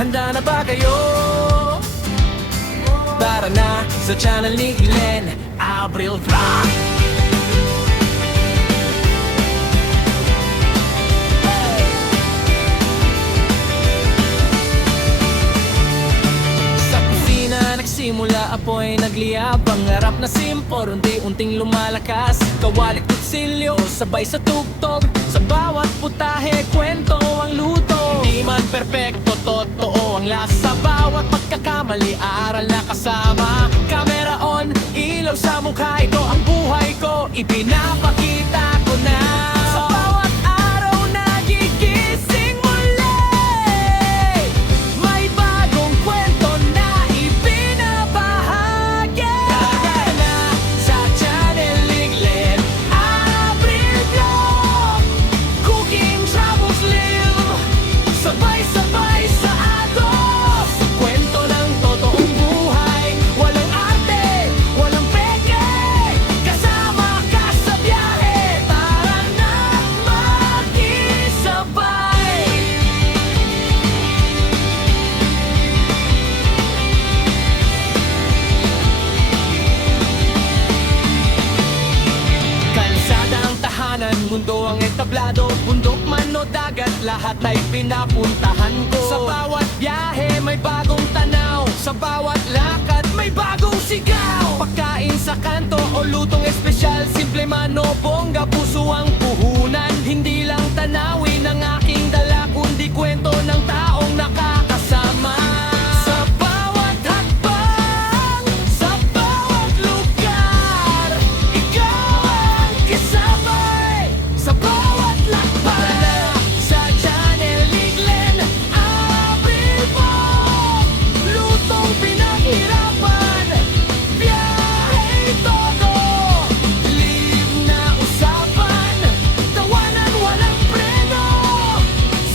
Handa na ba kayo? Tara na sa channel ni Glenn Abril Vlog. Nagsimula apoy nagliyab, pangarap na simpor, unti-unting lumalakas. Kawalit kutsilyo, sabay sa tugtog, sa bawat putahe, kwento ang luto. Hindi man perpekto, totoo ang lasa. Sa bawat pagkakamali, aral na kasama. Camera on, ilaw sa mukha, ito ang buhay ko, ipinapakita ko na. Sa bawat araw nagigising muli, may bagong kwento na mundo ang entablado, bundok man o dagat, lahat ay pinapuntahan ko. Sa bawat biyahe may bagong tanaw, sa bawat lakad may bagong sigaw. Pagkain sa kanto o lutong espesyal, simple man o bongga, puso ang puhunan. Hindi lang tanawin ang aking dala, kundi kwento ng taong nakakasama. Sa bawat hakbang, sa bawat lugar, ikaw ang kasabay. Sa bawat lakbay na sa channel ni Glenn Abril Vlog, lutong pinaghirapan, biyahe todo, live na usapan, tawanan walang preno,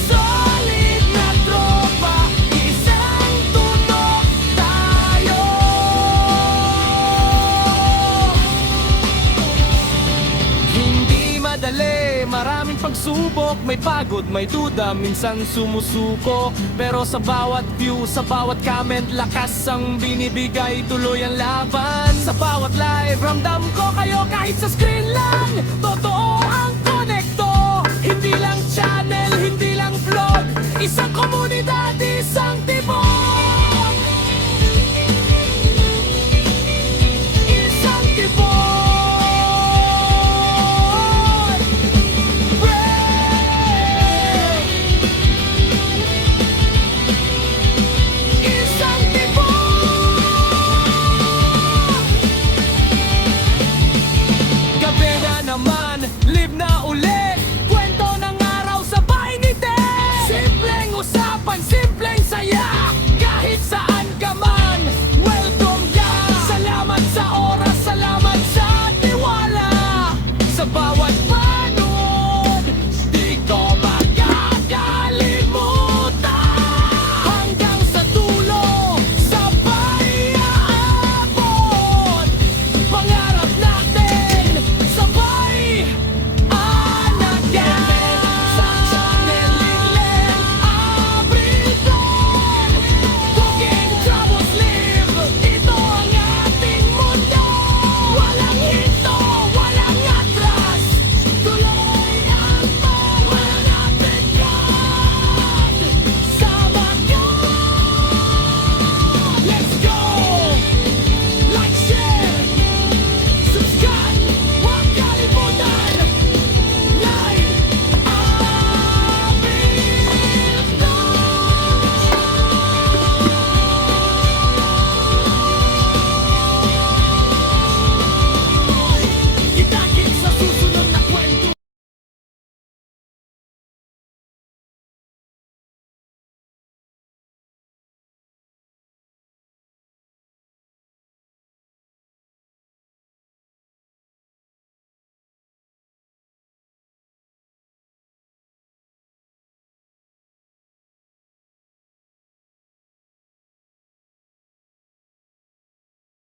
solid na tropa, isang tunog tayo. Hindi madali, maraming pagsubok, may pagod, may duda, minsan sumusuko. Pero sa bawat view, sa bawat comment, lakas ang binibigay, tuloy ang laban. Sa bawat live, ramdam ko kayo kahit sa screen lang. Totoo ang konekto, hindi lang channel, hindi lang vlog, isang community.